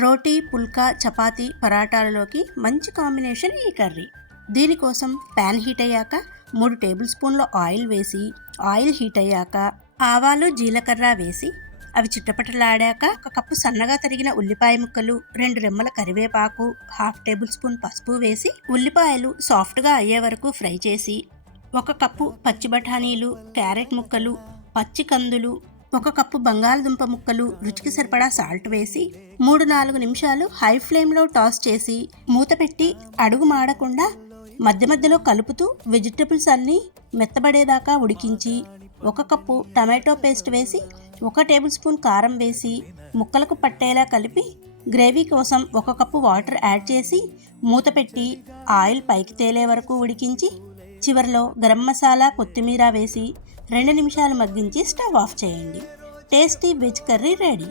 రోటీ, పుల్కా, చపాతీ, పరాటాలలోకి మంచి కాంబినేషన్ ఈ కర్రీ. దీనికోసం ప్యాన్ హీట్ అయ్యాక 3 టేబుల్ స్పూన్ల ఆయిల్ వేసి, ఆయిల్ హీట్ అయ్యాక ఆవాలు, జీలకర్ర వేసి అవి చిట్టపటలాడాక 1 కప్పు సన్నగా తరిగిన ఉల్లిపాయ ముక్కలు, 2 రెమ్మల కరివేపాకు, 1/2 టేబుల్ స్పూన్ పసుపు వేసి ఉల్లిపాయలు సాఫ్ట్గా అయ్యే వరకు ఫ్రై చేసి 1 కప్పు పచ్చి బఠానీలు, క్యారెట్ ముక్కలు, పచ్చి కందులు, 1 కప్పు బంగాళదుంప ముక్కలు, రుచికి సరిపడా సాల్ట్ వేసి 3-4 నిమిషాలు హై ఫ్లేమ్లో టాస్ చేసి మూత పెట్టి అడుగు మాడకుండా మధ్య మధ్యలో కలుపుతూ వెజిటబుల్స్ అన్నీ మెత్తబడేదాకా ఉడికించి 1 కప్పు టమాటో పేస్ట్ వేసి 1 టేబుల్ స్పూన్ కారం వేసి ముక్కలకు పట్టేలా కలిపి గ్రేవీ కోసం 1 కప్పు వాటర్ యాడ్ చేసి మూత పెట్టి ఆయిల్ పైకి తేలే వరకు ఉడికించి చివరిలో గరం మసాలా, కొత్తిమీర వేసి 2 నిమిషాలు మగ్గించి స్టవ్ ఆఫ్ చేయండి. Tasty veg curry ready.